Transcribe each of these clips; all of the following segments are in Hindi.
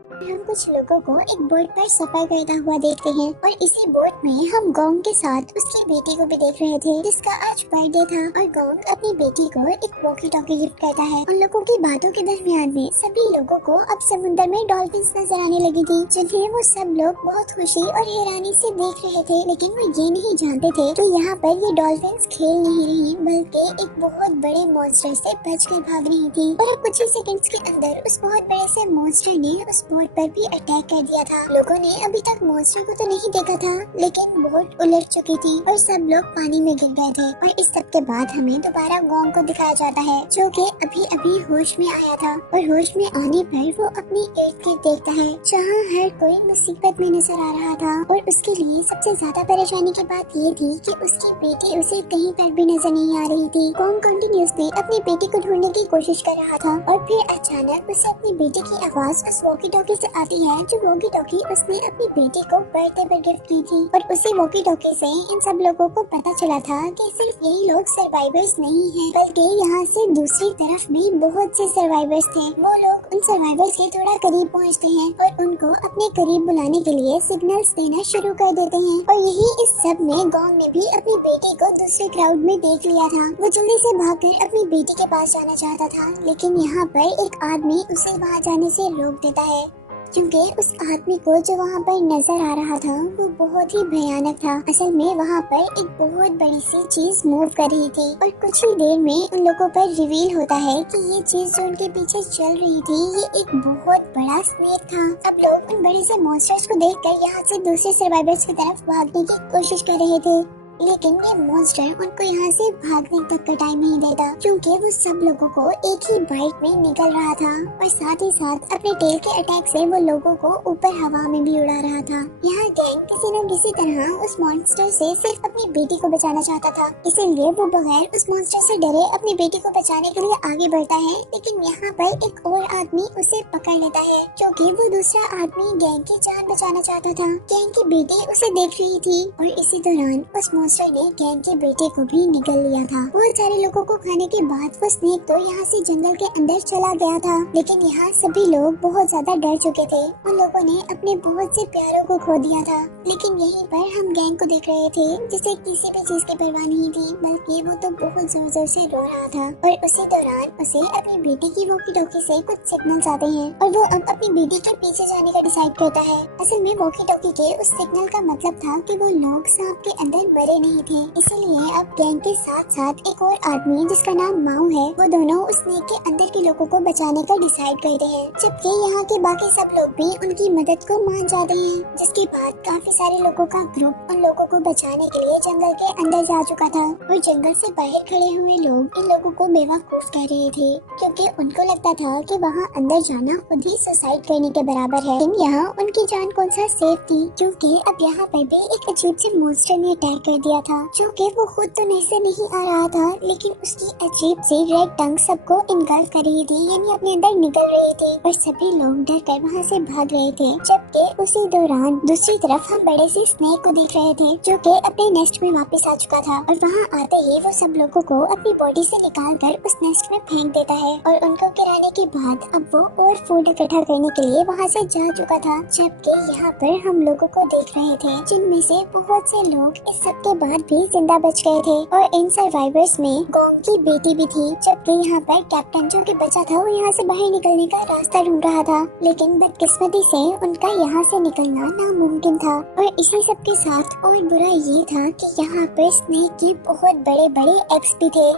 हम कुछ लोगों को एक बोट पर सफर करता हुआ देखते हैं और इसी बोट में हम गोंग के साथ उसकी बेटी को भी देख रहे थे जिसका आज बर्थडे था। और गोंग अपनी बेटी को एक वॉकी टॉकी गिफ्ट करता है। उन लोगों की बातों के दरमियान में सभी लोगों को अब समुद्र में डॉल्फिन्स नजर आने लगी थी, जिन्हें वो सब लोग बहुत खुशी और हैरानी से देख रहे थे। लेकिन वो ये नहीं जानते थे कि यहाँ पर ये डॉल्फिन्स खेल नहीं रही बल्कि एक बहुत बड़े मॉन्स्टर से बचकर भाग रही थी। और अब कुछ ही सेकंड्स के अंदर उस बहुत बड़े से मॉन्स्टर ने उस बोट पर भी अटैक कर दिया था। लोगों ने अभी तक मॉन्स्टर को तो नहीं देखा था, लेकिन बोट उलट चुकी थी और सब लोग पानी में गिर गए थे। और इस सब के बाद हमें दोबारा गोंग को दिखाया जाता है, जो कि अभी अभी होश में आया था। और होश में आने पर वो अपनी इर्द गिर्द देखता है, जहाँ हर कोई मुसीबत में नजर आ रहा था। और उसके लिए सबसे ज्यादा परेशानी की बात ये थी कि उसकी बेटी उसे कहीं पर भी नजर नहीं आ रही थी। गोंग कंटिन्यूअसली अपनी बेटी को ढूंढने की कोशिश कर रहा था और फिर अचानक उसे अपनी बेटी की आवाज उस वॉकी टॉकी से आती है, जो वॉकी टॉकी उसने अपनी बेटी को बर्थडे पर गिफ्ट की थी। और उसी वॉकी टॉकी से इन सब लोगों को पता चला था कि सिर्फ यही लोग सर्वाइवर्स नहीं हैं, बल्कि यहाँ से दूसरी तरफ भी बहुत से सर्वाइवर्स थे। वो लोग उन सर्वाइवर्स के थोड़ा करीब पहुँचते हैं और उनको अपने करीब बुलाने के लिए सिग्नल्स देना शुरू कर देते हैं। और यही इस सब में गोंग ने भी अपनी बेटी को दूसरे क्राउड में देख लिया था। वो जल्दी से भागकर अपनी बेटी के पास जाना चाहता था, लेकिन यहाँ पर एक आदमी उसे वहाँ जाने से रोक देता है, क्योंकि उस आदमी को जो वहाँ पर नजर आ रहा था वो बहुत ही भयानक था। असल में वहाँ पर एक बहुत बड़ी सी चीज मूव कर रही थी और कुछ ही देर में उन लोगों पर रिवील होता है कि ये चीज जो उनके पीछे चल रही थी ये एक बहुत बड़ा स्नेक था। अब लोग उन बड़े से मॉन्स्टर्स को देखकर यहाँ से दूसरे सर्वाइवर्स की तरफ भागने की कोशिश कर रहे थे, लेकिन ये मॉन्स्टर उनको यहाँ से भागने तक का टाइम नहीं देता, क्योंकि वो सब लोगों को एक ही बाइट में निकल रहा था और साथ ही साथ अपने टेल के अटैक से वो लोगों को ऊपर हवा में भी उड़ा रहा था। यहाँ गैंग किसी न किसी तरह उस मॉन्स्टर से सिर्फ अपनी बेटी को बचाना चाहता था, इसीलिए वो बगैर उस मॉन्स्टर से डरे अपनी बेटी को बचाने के लिए आगे बढ़ता है। लेकिन यहाँ पर एक और आदमी उसे पकड़ लेता है, क्योंकि वो दूसरा आदमी गैंग की जान बचाना चाहता था। गैंग की बेटी उसे देख रही थी और इसी दौरान उस मॉन्स्टर ने गैंग के बेटे को भी निगल लिया था। बहुत सारे लोगों को खाने के बाद वो स्नेक तो यहाँ से जंगल के अंदर चला गया था, लेकिन यहाँ सभी लोग बहुत ज्यादा डर चुके थे। उन लोगों ने अपने बहुत से प्यारों को खो दिया था। लेकिन यहीं पर हम गैंग को देख रहे थे जिसे किसी भी चीज की परवाह नहीं थी, बल्कि वो तो बहुत जोर जोर से रो रहा था। और उसी दौरान उसे अपनी बेटी की वॉकी टॉकी से कुछ सिग्नल्स आते हैं और वो अब अपनी बेटी के पीछे जाने का डिसाइड करता है। असल में वॉकी टॉकी के उस सिग्नल का मतलब था कि वो लोग सांप के अंदर मरे नहीं थे। इसलिए अब गैंग के साथ साथ एक और आदमी जिसका नाम माऊ है, वो दोनों उस स्नेक के अंदर के लोगों को बचाने का डिसाइड करते हैं, जबकि यहाँ के बाकी सब लोग भी उनकी मदद को मान जाते हैं। जिसके बाद काफी सारे लोगों का ग्रुप उन लोगों को बचाने के लिए जंगल के अंदर जा चुका था और जंगल से बाहर खड़े हुए लोग इन लोगों को बेवकूफ कह रहे थे, क्योंकि उनको लगता था कि वहाँ अंदर जाना खुद ही सुसाइड करने के बराबर है। लेकिन यहाँ उनकी जान कौन सा सेफ थी, क्योंकि अब यहाँ पर भी एक अजीब से मॉन्स्टर ने अटैक कर दिया था, जो कि वो खुद तो नजर नहीं आ रहा था, लेकिन उसकी अजीब सी रेड टंग सबको इनगल्फ कर रही थी, यानी अपने अंदर निकल रहे थे और सभी लोग डर कर वहाँ से भाग रहे थे। जबकि उसी दौरान दूसरी तरफ हम बड़े से स्नेक को देख रहे थे, जो कि अपने नेस्ट में वापस आ चुका था और वहाँ आते ही वो सब लोगों को अपनी बॉडी से निकाल कर उस नेस्ट में फेंक देता है और उनको गिराने के बाद अब वो और फूड इकट्ठा करने के लिए वहाँ से जा चुका था। जबकि यहाँ पर हम लोगों को देख रहे थे जिनमें से बहुत से लोग इस सब के बाद भी जिंदा बच गए थे और इन सर्वाइवर्स में गोंग की बेटी भी थी। जबकि यहाँ पर कैप्टन जो कि बचा था वो यहाँ से बाहर निकलने का रास्ता ढूंढ रहा था, लेकिन बदकिस्मती से उनका यहाँ से निकलना नामुमकिन था। और इसी सब के साथ और बुरा ये था कि यहाँ पर स्नेक के बहुत बड़े बड़े एग्स भी थे।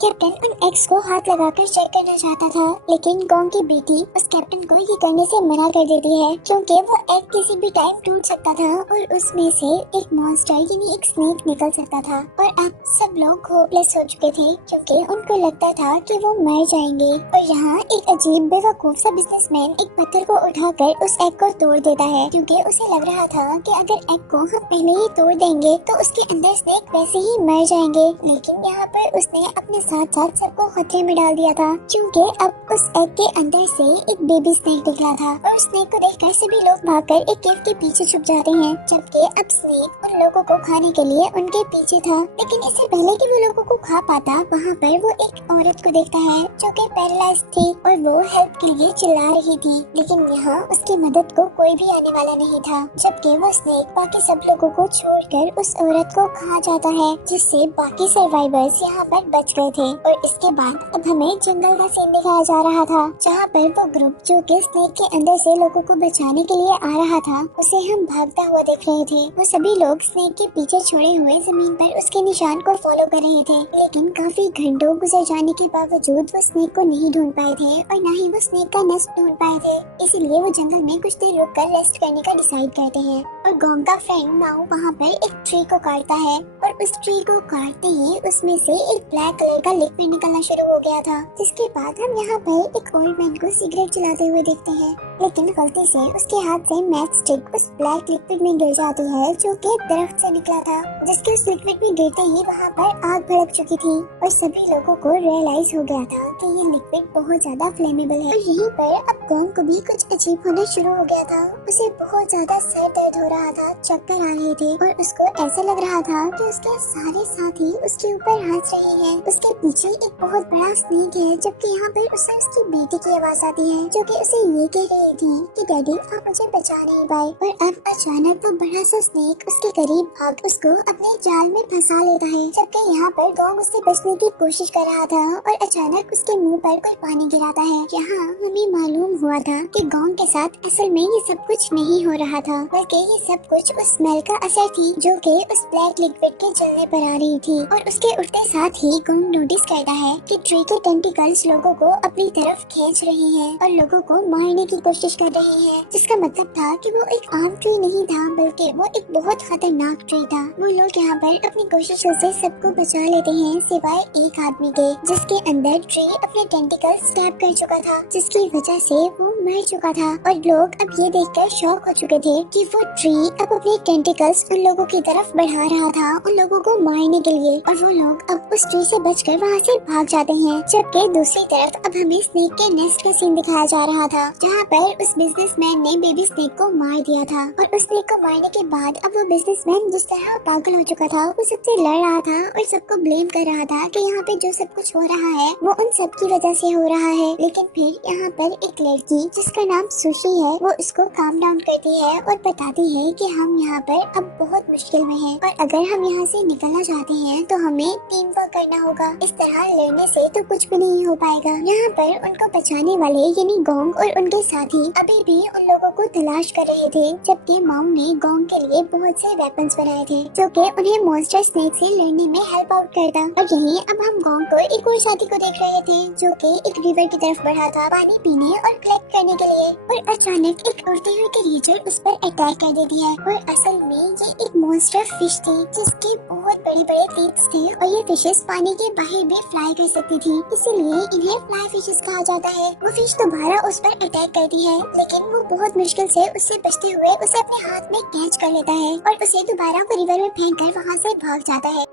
कैप्टन उन एग्स को हाथ लगाकर चेक करना चाहता था, लेकिन गोंग की बेटी उस कैप्टन को ये करने से मना कर देती है, क्योंकि वो एग किसी भी टाइम टूट सकता था और उसमें से एक मॉन्स्टर यानी एक स्नेक निकल सकता था। और अब सब लोग होपलेस हो चुके थे, क्योंकि उनको लगता था कि वो मर जाएंगे। और यहाँ एक अजीब बेवकूफ सा बिजनेसमैन एक पत्थर को उठाकर उस एग को तोड़ देता है, क्योंकि उसे लग रहा था कि अगर एग को हम पहले ही तोड़ देंगे तो उसके अंदर स्नेक वैसे ही मर जाएंगे। लेकिन यहाँ पर उसने अपने साथ साथ सबको खतरे में डाल दिया था, क्योंकि अब उस एग के अंदर से एक बेबी स्नेक निकला था और उस स्नेक को देखकर सभी लोग भागकर एक केव के पीछे छुप जाते हैं, जबकि अब स्नेक उन लोगों को खाने के लिए उनके पीछे था। लेकिन इससे पहले कि वो लोगों को खा पाता, वहाँ पर वो एक औरत को देखता है जो कि पैरालाइज थी और वो हेल्प के लिए चिल्ला रही थी, लेकिन यहाँ उसकी मदद को कोई भी आने वाला नहीं था, जबकि वो स्नेक बाकी सब लोगों को छोड़कर उस औरत को खा जाता है, जिससे बाकी सर्वाइवर्स यहाँ पर बच गए थे। और इसके बाद अब हमें जंगल का सीन दिखाया जा रहा था, जहाँ पर वो ग्रुप जो कि स्नेक के अंदर से लोगों को बचाने के लिए आ रहा था, उसे हम भागता हुआ देख रहे थे। वो सभी लोग स्नेक के पीछे छोड़े हुए जमीन पर उसके निशान को फॉलो कर रहे थे, लेकिन काफी घंटों गुजर जाने के बावजूद वो स्नेक को नहीं ढूंढ पाए थे और न ही वो स्नेक का नेस्ट ढूंढ पाए थे। इसीलिए वो जंगल में कुछ देर रुक कर रेस्ट करने का डिसाइड करते हैं और गोंग का फ्रेंड माओ वहाँ पर एक ट्री को काटता है और उस ट्री को काटते ही उसमें से एक ब्लैक कलर का लिक्विड निकलना शुरू हो गया था, जिसके बाद हम यहाँ पर एक ओल्ड मैन को सिगरेट जलाते हुए देखते हैं, लेकिन गलती से उसके हाथ से मैच स्टिक उस ब्लैक लिक्विड में गिर जाती है जो कि दरख्त से निकला था, जिसके उस लिक्विड में गिरते ही वहाँ पर आग भड़क चुकी थी और सभी लोगों को रियलाइज हो गया था कि ये लिक्विड बहुत ज्यादा फ्लेमेबल है। और यहीं पर अब गोंग को भी कुछ अजीब होना शुरू हो गया था, उसे बहुत ज्यादा सर दर्द हो रहा था, चक्कर आ रहे थे और उसको ऐसा लग रहा था कि उसके सारे साथी उसके ऊपर हंस रहे हैं। उसके पीछे एक बहुत बड़ा स्नेक है, जबकि यहाँ पर उसे उसकी बेटी की आवाज आती है जो कि उसे ये कह रही थी कि डैडी आप मुझे बचा नहीं पाए। और अब अचानक वो बड़ा सा स्नेक उसके करीब भाग उसको अपने जाल में फंसा लेता है, जबकि यहाँ पर गोंग उससे बचने की कोशिश कर रहा था और अचानक उसके मुंह पर कोई पानी गिराता है। यहाँ हमें मालूम हुआ था कि गोंग के साथ असल में ये सब कुछ नहीं हो रहा था, बल्कि ये सब कुछ उस स्मेल का असर थी जो कि उस ब्लैक लिक्विड के जलने पर आ रही थी। और उसके उठते साथ ही गोंग नोटिस करता है कि ट्री के टेंटिकल्स लोगों को अपनी तरफ खींच रही हैं और लोगों को मारने की कोशिश कर रही है, जिसका मतलब था कि वो एक आम ट्री नहीं था, बल्कि वो एक बहुत खतरनाक ट्री था। वो लोग यहाँ पर अपनी कोशिशों से सबको बचा लेते हैं सिवाय एक आदमी के, जिसके अंदर ट्री अपने टेंटिकल स्टैब कर चुका था, जिसकी वजह से वो मर चुका था। और लोग अब ये देखकर शॉक हो चुके थे कि वो ट्री अब अपने टेंटिकल्स उन लोगों की तरफ बढ़ा रहा था उन लोगों को मारने के लिए, और वो लोग अब उस ट्री से बचकर वहाँ से भाग जाते हैं। जबकि दूसरी तरफ अब हमें स्नेक के नेस्ट का सीन दिखाया जा रहा था, जहाँ पर उस बिजनेसमैन ने बेबी स्नेक को मार दिया था। और उस स्नेक को मारने के बाद अब वो बिजनेसमैन जिस तरह पागल हो चुका था, वो सबसे लड़ रहा था और सबको ब्लेम कर रहा था कि यहाँ पे जो सब कुछ हो रहा है वो उन सब की वजह से हो रहा है। लेकिन फिर यहाँ पर एक लड़की जिसका नाम सुशी है, वो उसको काम डाउन करती है और बताती है कि हम यहाँ पर अब बहुत मुश्किल में हैं और अगर हम यहाँ से निकलना चाहते हैं तो हमें टीम वर्क करना होगा, इस तरह लड़ने से तो कुछ भी नहीं हो पाएगा। यहाँ पर उनको बचाने वाले यानी गोंग और उनके साथी अभी भी उन लोगों को तलाश कर रहे थे, जबकि मॉम ने गोंग के लिए बहुत से वेपन्स बनाए थे जो कि उन्हें मॉन्स्टर स्नेक से लड़ने में हेल्प आउट करता। और यहीं अब हम गोंग को एक और साथी को देख रहे थे जो कि एक रिवर की तरफ बढ़ा था पानी पीने और कलेक्ट करने के लिए, और अचानक एक उड़ते हुए क्रीचर उस पर अटैक कर देती है। और असल में ये एक मॉन्स्टर फिश थी जिसके बहुत बड़े बड़े टीथ थे और ये फिशेस पानी के बाहर भी फ्लाई कर सकती थी, इसीलिए इन्हें फ्लाई फिशेस कहा जाता है। वो फिश दोबारा उस पर अटैक करती है, लेकिन वो बहुत मुश्किल से उससे बचते हुए उसे अपने हाथ में कैच कर लेता है और उसे दोबारा वो रिवर में फेंक कर वहाँ से भाग जाता है।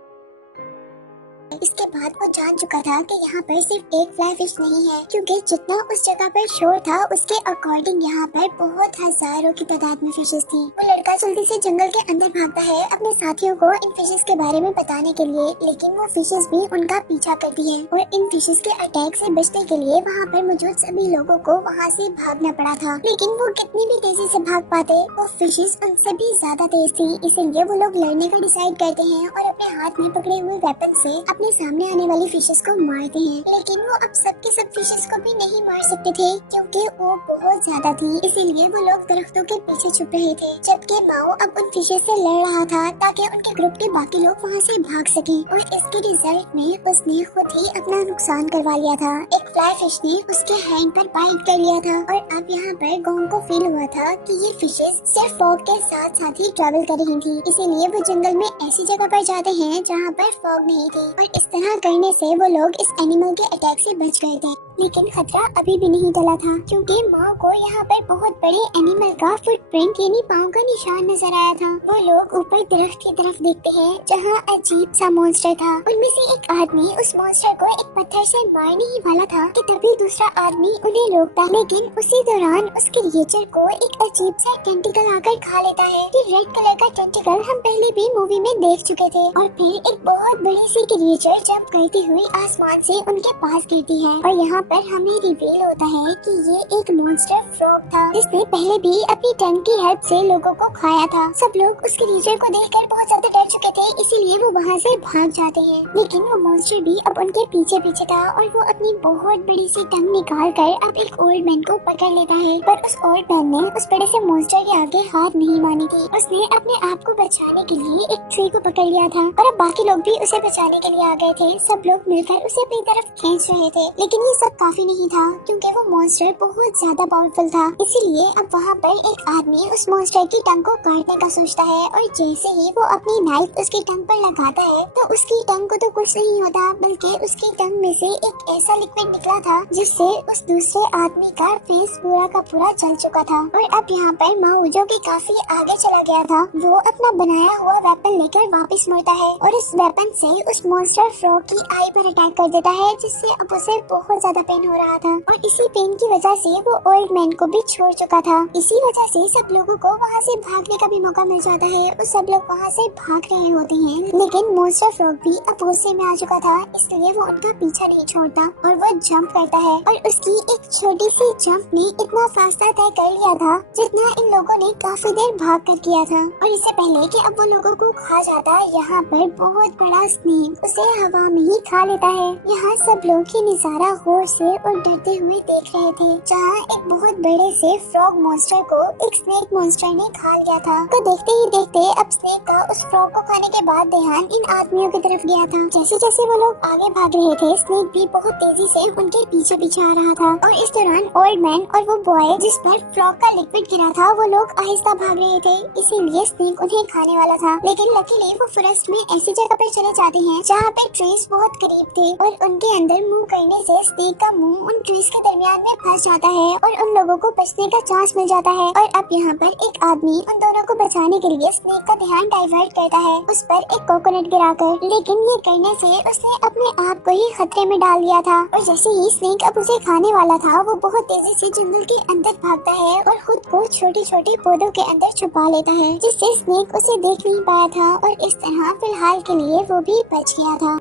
इसके बाद वो जान चुका था कि यहाँ पर सिर्फ एक फ्लाई फिश नहीं है, क्योंकि जितना उस जगह पर शोर था उसके अकॉर्डिंग यहाँ पर बहुत हजारों की तादाद में फिशेस थी। वो लड़का जल्दी से जंगल के अंदर भागता है अपने साथियों को इन फिशेस के बारे में बताने के लिए, लेकिन वो फिशेस भी उनका पीछा करती है और इन फिशेस के अटैक से बचने के लिए वहाँ पर मौजूद सभी लोगों को वहाँ से भागना पड़ा था। लेकिन वो कितनी भी तेजी से भाग पाते, वो फिशेस उनसे भी ज्यादा तेज थी, इसीलिए वो लोग लड़ने का डिसाइड करते हैं और अपने हाथ में पकड़े हुए वेपन से अपने सामने आने वाली फिशेस को मारते हैं। लेकिन वो अब सबके सब फिशेस को भी नहीं मार सकते थे, क्योंकि वो बहुत ज्यादा थी, इसीलिए वो लोग दरख्तों के पीछे छुप रहे थे। जबकि माओ अब उन फिशेस से लड़ रहा था ताकि उनके ग्रुप के बाकी लोग वहाँ से भाग सके, और इसके रिजल्ट में उसने खुद ही अपना नुकसान करवा लिया था। एक फ्लाई फिश ने उसके हैंड पर बाइट कर लिया था और अब यहाँ पर गोंग को फील हुआ था कि ये फिशेस सिर्फ फॉग के साथ साथ ही ट्रैवल कर रही थी, इसीलिए वो जंगल में ऐसी जगह पर जाते हैं जहाँ पर फॉग नहीं थी, और इस तरह करने से वो लोग इस एनिमल के अटैक से बच गए थे। लेकिन खतरा अभी भी नहीं टला था, क्योंकि माँ को यहाँ पर बहुत बड़े एनिमल का फुटप्रिंट यानी पाँव का निशान नजर आया था। वो लोग ऊपर दरख्त की तरफ देखते हैं जहाँ अजीब सा मॉन्स्टर था। उनमें से एक आदमी उस मॉन्स्टर को एक पत्थर से मारने ही वाला था कि तभी दूसरा आदमी उन्हें रोकता, लेकिन उसी दौरान उस क्रिएचर को एक अजीब सा टेंटिकल आकर खा लेता है। कि रेड कलर का टेंटिकल हम पहले भी मूवी में देख चुके थे। और फिर एक बहुत बड़ी सी क्रिएचर जंप करती हुई आसमान से उनके पास गिरती है और यहाँ पर हमें रिवील होता है कि ये एक मॉन्स्टर फ्रॉग था जिसने पहले भी अपनी टंग की हेल्प से लोगों को खाया था। सब लोग उस क्रिएचर को देखकर बहुत ज्यादा डर चुके थे, इसीलिए वो वहाँ से भाग जाते हैं। लेकिन वो मॉन्स्टर भी अब उनके पीछे पीछे था और वो अपनी बहुत बड़ी सी टंग निकाल कर अब एक ओल्ड मैन को पकड़ लेता है। पर उस ओल्ड मैन ने उस बड़े से मॉन्स्टर के आगे हार नहीं मानी थी। उसने अपने आप को बचाने के लिए एक ट्री को पकड़ लिया था और अब बाकी लोग भी उसे बचाने के लिए आ गए थे। सब लोग मिलकर उसे अपनी तरफ खींच रहे थे, लेकिन ये सब काफी नहीं था क्योंकि वो मॉन्स्टर बहुत ज्यादा पावरफुल था। इसीलिए अब वहाँ पर एक आदमी उस मॉन्स्टर की टंग को काटने का सोचता है और जैसे ही वो अपनी नाइफ उसकी टंग पर लगाता है तो उसकी टंग को तो कुछ नहीं होता, बल्कि उसकी टंग में से एक ऐसा लिक्विड निकला था जिससे उस दूसरे आदमी का फेस पूरा का पूरा जल चुका था। और अब यहाँ पर माऊ जो कि काफी आगे चला गया था, वो अपना बनाया हुआ वेपन लेकर वापस मुड़ता है और इस वेपन से उस मॉन्स्टर फ्रॉग की आई पर अटैक कर देता है, जिससे अब उसे बहुत ज्यादा पेन हो रहा था। और इसी पेन की वजह से वो ओल्ड मैन को भी छोड़ चुका था। इसी वजह से सब लोगों को वहाँ से भागने का भी मौका मिल जाता है और सब लोग वहाँ से भाग रहे होते हैं। लेकिन मॉन्स्टर फ्रॉग भी अब गुस्से में आ चुका था, इसलिए वो उनका पीछा नहीं छोड़ता और वो जंप करता है। और उसकी एक छोटी सी जंप ने इतना फासला तय कर लिया था जितना इन लोगों ने काफी देर भाग कर किया था। और इससे पहले कि अब वो लोगों को खा जाता, यहाँ पर बहुत बड़ा स्नेक उसे हवा में ही खा लेता है। यहाँ सब लोग ये नजारा गौर से और डरते हुए देख रहे थे, जहाँ एक बहुत बड़े से फ्रॉग मॉन्स्टर को एक स्नेक मॉन्स्टर ने खा लिया था। तो देखते ही देखते अब स्नेक का उस फ्रॉग को खाने के बाद ध्यान इन आदमियों की तरफ गया था। जैसे जैसे वो लोग आगे भाग रहे थे, स्नेक भी बहुत तेजी से उनके पीछे पीछे आ रहा था। और इस दौरान ओल्ड मैन और वो बॉय जिस पर फ्रॉग का लिक्विड गिरा था, वो लोग आहिस्ता भाग रहे थे, इसीलिए स्नेक उन्हें खाने वाला था। लेकिन लकीली वो फॉरेस्ट में ऐसी जगह पर चले जाते हैं जहाँ पे ट्रीज बहुत करीब थे और उनके अंदर मुंह करने से स्नेक का मुंह उन ट्रीज के दरमियान में फंस जाता है और उन लोगों को बचने का चांस मिल जाता है। और अब यहाँ पर एक आदमी उन दोनों को बचाने के लिए स्नेक का ध्यान डाइवर्ट करता है उस पर एक कोकोनट गिराकर, लेकिन ये करने से उसने अपने आप को ही खतरे में डाल दिया था। और जैसे ही स्नेक अब उसे खाने वाला था, वो बहुत तेजी से जंगल के अंदर भागता है और खुद को छोटे छोटे पौधों के अंदर छुपा लेता है, जिससे स्नेक उसे देख नहीं पाया था और इस तरह फिलहाल के लिए वो भी बच गया था।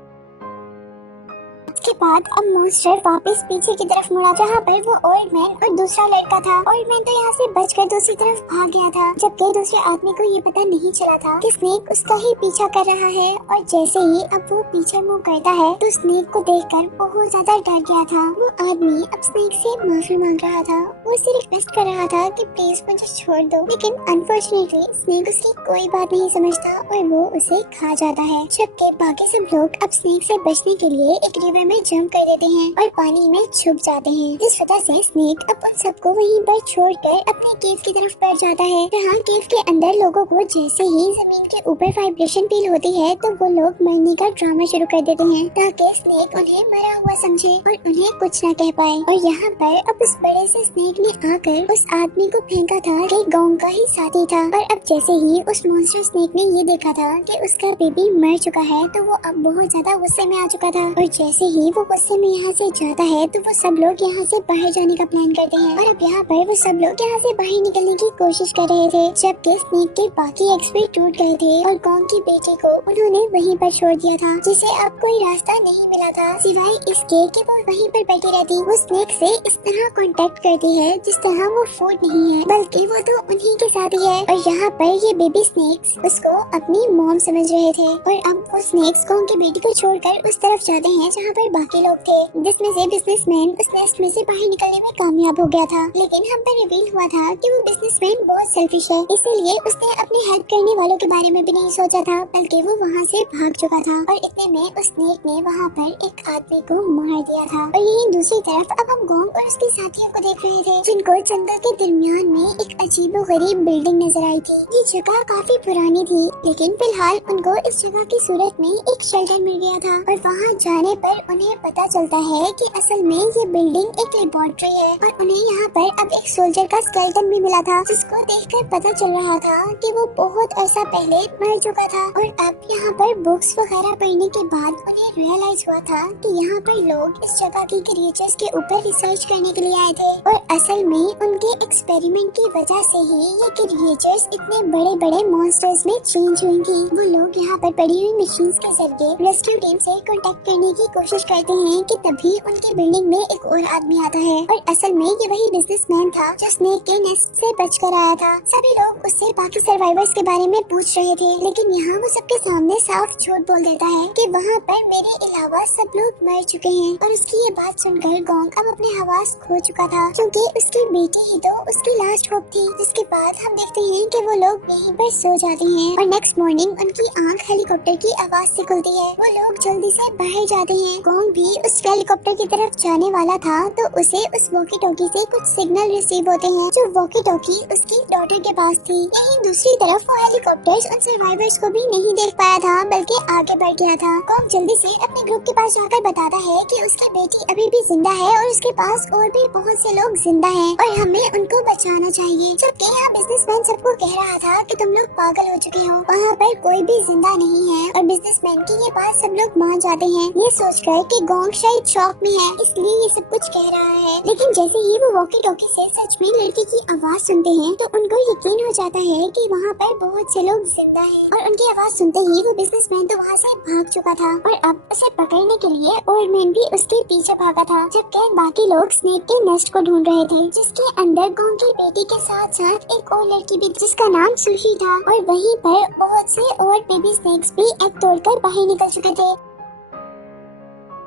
उसके बाद अब मॉन्स्टर वापस पीछे की तरफ मुड़ा, जहाँ पर वो ओल्ड मैन और दूसरा लड़का था। ओल्ड मैन तो यहाँ से बचकर दूसरी तरफ भाग गया था, जबकि दूसरे आदमी को ये पता नहीं चला था कि स्नेक उसका ही पीछा कर रहा है। और जैसे ही अब वो पीछे मुँह करता है तो स्नेक को देखकर बहुत ज्यादा डर गया था। वो आदमी अब स्नेक से माफी मांग रहा था, वो उसे रिक्वेस्ट कर रहा था कि प्लीज मुझे छोड़ दो, लेकिन अनफॉर्चुनेटली स्नेक उसकी कोई बात नहीं समझता और वो उसे खा जाता है। जबकि बाकी सब लोग अब स्नेक से बचने के लिए एक रिवर में जंप कर देते हैं और पानी में छुप जाते हैं। जिस वजह से स्नेक अब उन सबको वहीं पर छोड़कर अपने केव की तरफ बढ़ जाता है। यहाँ केव के अंदर लोगों को जैसे ही जमीन के ऊपर वाइब्रेशन फील होती है तो वो लोग मरने का ड्रामा शुरू कर देते हैं, ताकि स्नेक उन्हें मरा हुआ समझे और उन्हें कुछ न कह पाए। और यहाँ पर अब उस बड़े से स्नेक ने आकर उस आदमी को फेंका था कि गांव का ही साथी था। और अब जैसे ही उस मॉन्स्टर स्नेक ने ये देखा था कि उसका बेबी मर चुका है, तो वो अब बहुत ज्यादा गुस्से में आ चुका था। और जैसे ही वो गुस्से में यहाँ से जाता है तो वो सब लोग यहाँ से बाहर जाने का प्लान करते हैं। और अब यहाँ पर वो सब लोग यहाँ से बाहर निकलने की कोशिश कर रहे थे, जबकि स्नेक के बाकी एक्स भी टूट गए थे और गांव की बेटी को उन्होंने वहीं पर छोड़ दिया था, जिसे अब कोई रास्ता नहीं मिला था सिवाय इसके कि वो वहीं पर बैठी रहती। वो स्नेक से इस तरह कांटेक्ट करती है जिस तरह वो फूड नहीं है, बल्कि वो तो उन्हीं के साथ ही है। और यहाँ पर ये बेबी स्नेक्स उसको अपनी मॉम समझ रहे थे। और अब वो स्नेक्स गांव की बेटी को छोड़कर उस तरफ जाते हैं जहाँ पर बाकी लोग थे, जिसमें से बिजनेसमैन उस नेस्ट में से बाहर निकलने में कामयाब हो गया था। लेकिन हम पर रिवील हुआ था कि वो बिजनेसमैन बहुत सेल्फिश है, इसीलिए उसने अपने हेल्प करने वालों के बारे में भी नहीं सोचा था, बल्कि वो वहाँ से भाग चुका था। और इतने में उस स्नेक ने वहाँ पर एक आदमी को मार दिया था। और यही दूसरी तरफ अब हम गोंग और उसके साथियों को देख रहे थे, जिनको जंगल के दरमियान में एक अजीबो गरीब बिल्डिंग नजर आई थी। ये जगह काफी पुरानी थी, लेकिन फिलहाल उनको इस जगह की सूरत में एक शेल्टर मिल गया था और वहाँ जाने पर उन्हें उन्हें पता चलता है कि असल में ये बिल्डिंग एक लेबोरेटरी है और उन्हें यहाँ पर अब एक सोल्जर का स्केलेटन भी मिला था, जिसको देखकर पता चल रहा था कि वो बहुत अरसा पहले मर चुका था। और अब यहाँ पर बुक्स वगैरह पढ़ने के बाद उन्हें रियलाइज हुआ था कि यहाँ पर लोग इस जगह की क्रिएचर्स के ऊपर रिसर्च करने के लिए आए थे और असल में उनके एक्सपेरिमेंट की वजह से ही ये क्रिएचर्स इतने बड़े बड़े मॉन्स्टर्स में चेंज हुएंगी। वो लोग यहाँ पर पड़ी हुई मशीन्स के जरिए रेस्क्यू टीम से कांटेक्ट करने की कोशिश करते हैं कि तभी उनकी बिल्डिंग में एक और आदमी आता है और असल में ये वही बिजनेसमैन था जो स्नेक के नेस्ट से बचकर आया था। सभी लोग उससे बाकी सर्वाइवर्स के बारे में पूछ रहे थे, लेकिन यहाँ वो सबके सामने साफ झूठ बोल देता है कि वहाँ पर मेरे अलावा सब लोग मर चुके हैं। और उसकी ये बात सुनकर गोंग अब अपने हवास खो चुका था, क्योंकि उसकी बेटी ही तो उसकी लास्ट होप थी। जिसके बाद हम देखते हैं कि वो लोग यहीं पर सो जाते हैं और नेक्स्ट मॉर्निंग उनकी आंख हेलीकॉप्टर की आवाज से खुलती है। वो लोग जल्दी से बाहर जाते हैं। गोंग भी उस हेलीकॉप्टर की तरफ जाने वाला था तो उसे उस वॉकी टॉकी से कुछ सिग्नल रिसीव होते हैं, जो वॉकी टॉकी उसकी डॉटर के पास थी। यहीं दूसरी तरफ वो हेलीकॉप्टर उन सर्वाइवर्स को भी नहीं देख पाया था, बल्कि आगे बढ़ गया था। गोंग जल्दी से अपने ग्रुप के पास जाकर बताता है कि उसकी बेटी अभी भी जिंदा है और उसके पास और भी बहुत से लोग जिंदा हैं और हमें उनको बचाना चाहिए। जबकि यहाँ बिजनेसमैन सबको कह रहा था कि तुम लोग पागल हो चुके हो, वहाँ पर कोई भी जिंदा नहीं है। और बिजनेसमैन की ये बात सब लोग मान जाते हैं, ये सोचकर कि गोंग शायद शॉक में है इसलिए ये सब कुछ कह रहा है। लेकिन जैसे ही वो वॉकी टॉकी से सच में लड़की की आवाज सुनते हैं तो उनको यकीन हो जाता है कि वहाँ पर बहुत से लोग जिंदा हैं। और उनकी आवाज सुनते ही वो बिजनेसमैन तो वहाँ से भाग चुका था और अब उसे पकड़ने के लिए ओल्ड मैन भी उसके पीछे भागा था, जबकि बाकी लोग स्नेक के नेस्ट को ढूंढ रहे थे, जिसके अंदर गोंग की बेटी के साथ साथ एक और लड़की भी जिसका नाम सुशी था। और वहीं पर बहुत से और बेबी स्नेक्स भी एग तोड़कर बाहर निकल चुके थे।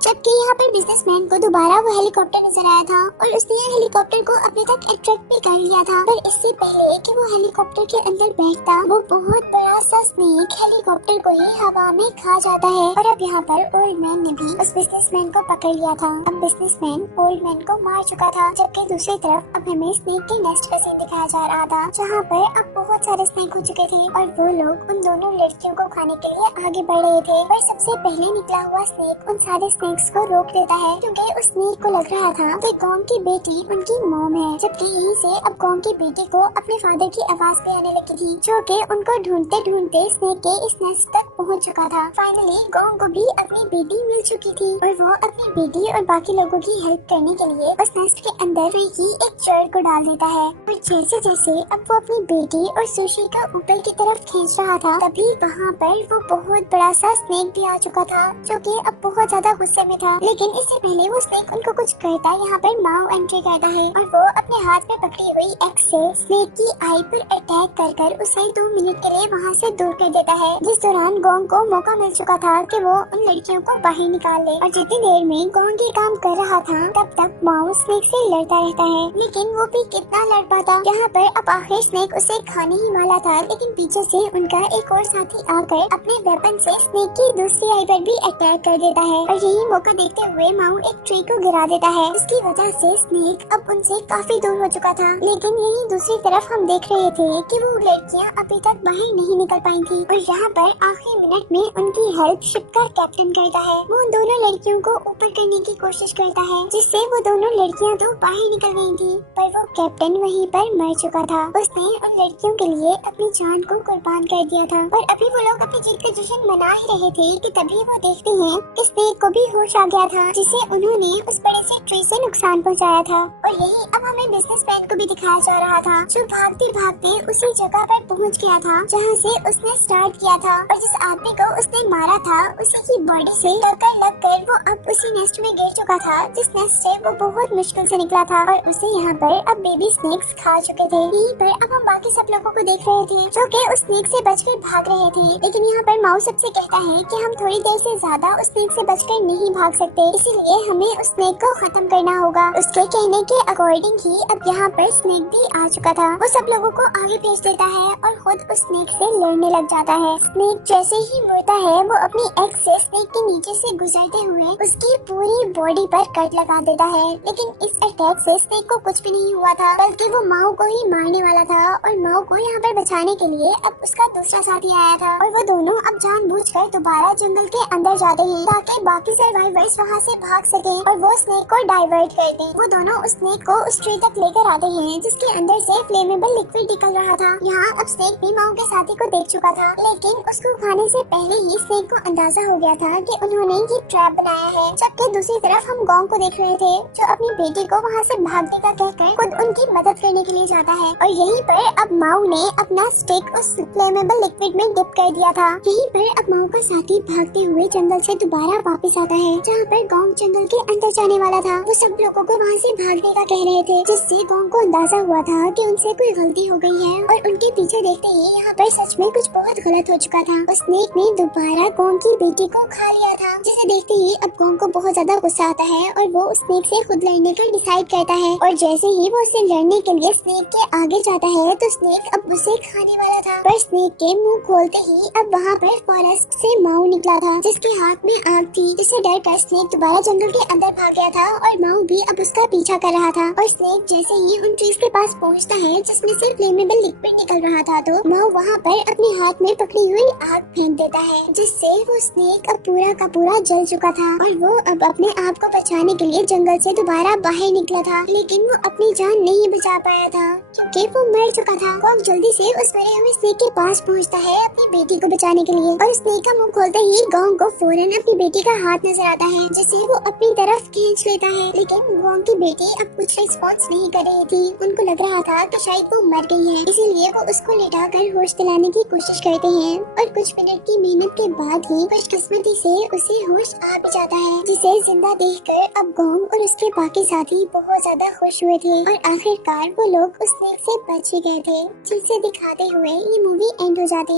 जबकि यहाँ पर बिजनेसमैन को दोबारा वो हेलीकॉप्टर नजर आया था और उसने हेलीकॉप्टर को अपने तक अट्रैक्ट भी कर लिया था। पर इससे पहले कि वो हेलीकॉप्टर के अंदर बैठता, वो बहुत बड़ा सा स्नेक हेलीकॉप्टर को ही हवा में खा जाता है। और अब यहाँ पर ओल्ड मैन ने भी उस बिजनेसमैन को पकड़ लिया था। अब बिजनेसमैन ओल्ड मैन को मार चुका था, जबकि दूसरी तरफ अब हमें स्नेक के नेस्ट का सीन दिखाया जा रहा था, जहाँ पर अब बहुत सारे स्नेक हो चुके थे और वो लोग उन दोनों लड़कियों को खाने के लिए आगे बढ़ रहे थे। पर सबसे पहले निकला हुआ स्नेक उन सारे स्नेक्स को रोक देता है, क्योंकि उस स्नेक को लग रहा था कि गोंग की बेटी उनकी मॉम है। जबकि यहीं से अब गोंग की बेटी को अपने फादर की आवाज भी आने लगी थी, जो कि उनको ढूंढते ढूंढते स्नेक के इस नेस्ट तक पहुंच चुका था। फाइनली गोंग को भी अपनी बेटी मिल चुकी थी और वो अपनी बेटी और बाकी लोगों की हेल्प करने के लिए उस नेस्ट के अंदर ही एक चेयर को डाल देता है। और जैसे जैसे अब वो अपनी बेटी और सुशी का ऊपर की तरफ खींच रहा था, तभी वहाँ पर वो बहुत बड़ा सा स्नेक भी आ चुका था, जो कि अब बहुत ज्यादा गुस्से में था। लेकिन इससे पहले वो स्नेक उनको कुछ करता, यहाँ पर माओ एंट्री करता है और वो अपने हाथ में पकड़ी हुई एक्स से स्नेक की आई पर अटैक कर उसे 2 मिनट के लिए वहाँ से दूर कर देता है। जिस दौरान गोंग को मौका मिल चुका था कि वो उन लड़कियों को बाहर निकाल ले। और जितनी देर में गोंग ये काम कर रहा था, तब तक माओ स्नेक से लड़ता रहता है, लेकिन वो भी कितना लड़ पाता। यहाँ पर अब आखिर स्नेक उसे खाने ही वाला था, लेकिन पीछे से उनका एक और साथी आकर अपने वेपन से स्नेक की दूसरी आई पर भी अटैक कर देता है। और यही मौका देखते हुए माओ एक ट्री को गिरा देता है, जिसकी वजह से स्नेक अब उनसे काफी दूर हो चुका था। लेकिन यही दूसरी तरफ हम देख रहे थे कि वो लड़कियां अभी तक बाहर नहीं निकल पाई थी और यहाँ पर आखिरी मिनट में उनकी हेल्प शिप का कैप्टन करता है। वो उन दोनों लड़कियों को ऊपर करने की कोशिश करता है, जिससे वो दोनों लड़कियां तो बाहर निकल गई थी, पर वो कैप्टन वहीं पर मर चुका था। उसने उन लड़कियों के लिए अपनी जान को कुर्बान कर दिया था। और अभी वो लोग अपनी जीत का जश्न मना ही रहे थे कि तभी वो देखते हैं कि स्नेक को भी होश आ गया था, जिसे उन्होंने उस बड़े से ट्री से नुकसान पहुंचाया था। और यही अब हमें बिजनेसमैन को भी दिखाया जा रहा था, जो भागते भागते उसी जगह पर पहुंच गया था जहां से उसने स्टार्ट किया था। और जिस आदमी को उसने मारा था, उसी की बॉडी से टक्कर लगकर वो अब उसी नेस्ट में गिर चुका था, जिस नेस्ट से वो बहुत मुश्किल से निकला था और उसे यहाँ पर अब बेबी स्नेक्स खा चुके थे। यहीं पर अब हम बाकी सब लोगों को देख रहे थे, जो कि उस स्नेक से बचकर भाग रहे थे। लेकिन यहाँ पर माउस सबसे कहता है कि हम थोड़ी देर से ज्यादा उस स्नेक से बचकर नहीं भाग सकते, इसीलिए हमें उस स्नेक को खत्म करना होगा। उसके कहने के अकॉर्डिंग ही अब यहाँ पर स्नेक भी आ चुका था। वो सब लोगों को आगे भेज देता है और खुद उस स्नेक से लड़ने लग जाता है। स्नेक जैसे ही मुड़ता है, वो अपनी एक्स से स्नेक के नीचे से गुजरते हुए उसकी पूरी बॉडी पर कट लगा देता है। लेकिन इस अटैक से स्नेक को कुछ भी नहीं हुआ था, बल्कि वो माओ को ही मारने वाला था। और माओ को यहाँ पर बचाने के लिए अब उसका दूसरा साथी आया था और वो दोनों अब जानबूझकर दोबारा जंगल के अंदर जाते हैं, ताकि बाकी सर्वाइवर्स वहाँ से भाग सके और वो स्नेक को डाइवर्ट कर दें। वो दोनों उस स्नेक को उस ट्रे तक लेकर आते हैं जिसके अंदर से फ्लेमेबल लिक्विड निकल रहा था। यहाँ अब स्नेक भी माओ के साथी को देख चुका था, लेकिन उसको खाने से पहले ही स्नेक को अंदाजा हो गया था कि उन्होंने ये ट्रैप बनाया है। जबकि दूसरी तरफ हम गोंग को देख रहे थे जो अपनी बेटी को वहाँ से भागने का कहकर खुद उनकी मदद करने के लिए जाता है। और यहीं पर अब माओ ने अपना स्टिक उस फ्लेमेबल लिक्विड में डिप कर दिया था। यहीं पर अब माओ का साथी भागते हुए जंगल से दोबारा वापस आता है जहाँ पर गोंग जंगल के अंदर जाने वाला था। वो सब लोगों को वहाँ से भागने का कह रहे थे, जिससे गोंग को अंदाजा हुआ था कि उनसे कोई गलती हो गई है और उनके पीछे देखते ही यहाँ पर सच में कुछ बहुत गलत हो चुका था। उस स्नेक ने दोबारा गोंग की बेटी को खा लिया था, जिसे देखते ही अब गोंग को बहुत ज्यादा गुस्सा आता है और वो उस स्नेक से खुद लड़ने का डिसाइड करता है। और जैसे ही वो उससे लड़ने के लिए स्नेक के आगे जाता है तो स्नेक अब उसे खाने वाला था। पर स्नेक के मुंह खोलते ही अब वहाँ पर फॉरेस्ट से माओ निकला था जिसके हाथ में आग थी, जिसे डर कर स्नेक दोबारा जंगल के अंदर भाग गया था और माओ भी अब उसका पीछा कर रहा था। और स्नेक जैसे ही उन ट्रीज के पास पहुँचता है जिसमें से फ्लेमेबल लिक्विड निकल रहा था तो माओ वहाँ पर अपने हाथ में पकड़ी हुई आग फेंक देता है, जिससे वो स्नेक अब पूरा का पूरा जल चुका था और वो अब अपने आप को बचाने के लिए जंगल से दोबारा बाहर निकला था। लेकिन वो अपनी जान नहीं बचा पाया था क्योंकि वो मर चुका था। गोंग जल्दी से उस मरे हुए स्नेक के पास पहुंचता है अपनी बेटी को बचाने के लिए और स्नेक का मुंह खोलते ही गोंग को फौरन अपनी बेटी का हाथ नजर आता है, जिसे वो अपनी तरफ खींच लेता है। लेकिन गोंग की बेटी अब कुछ रिस्पॉन्स नहीं कर रही थी। उनको लग रहा था कि शायद वो मर गई है, इसीलिए वो उसको लेटाकर होश दिलाने की कोशिश करते हैं और कुछ मिनट की मेहनत के बाद ही खुशकिस्मती से उसे होश आ भी जाता है, जिसे जिंदा देखकर अब गोंग और उसके बाकी साथी बहुत ज्यादा खुश हुए थे और आखिरकार वो लोग उस स्नेक से बच ही गए थे, जिसे दिखाते हुए ये मूवी एंड हो जाती है।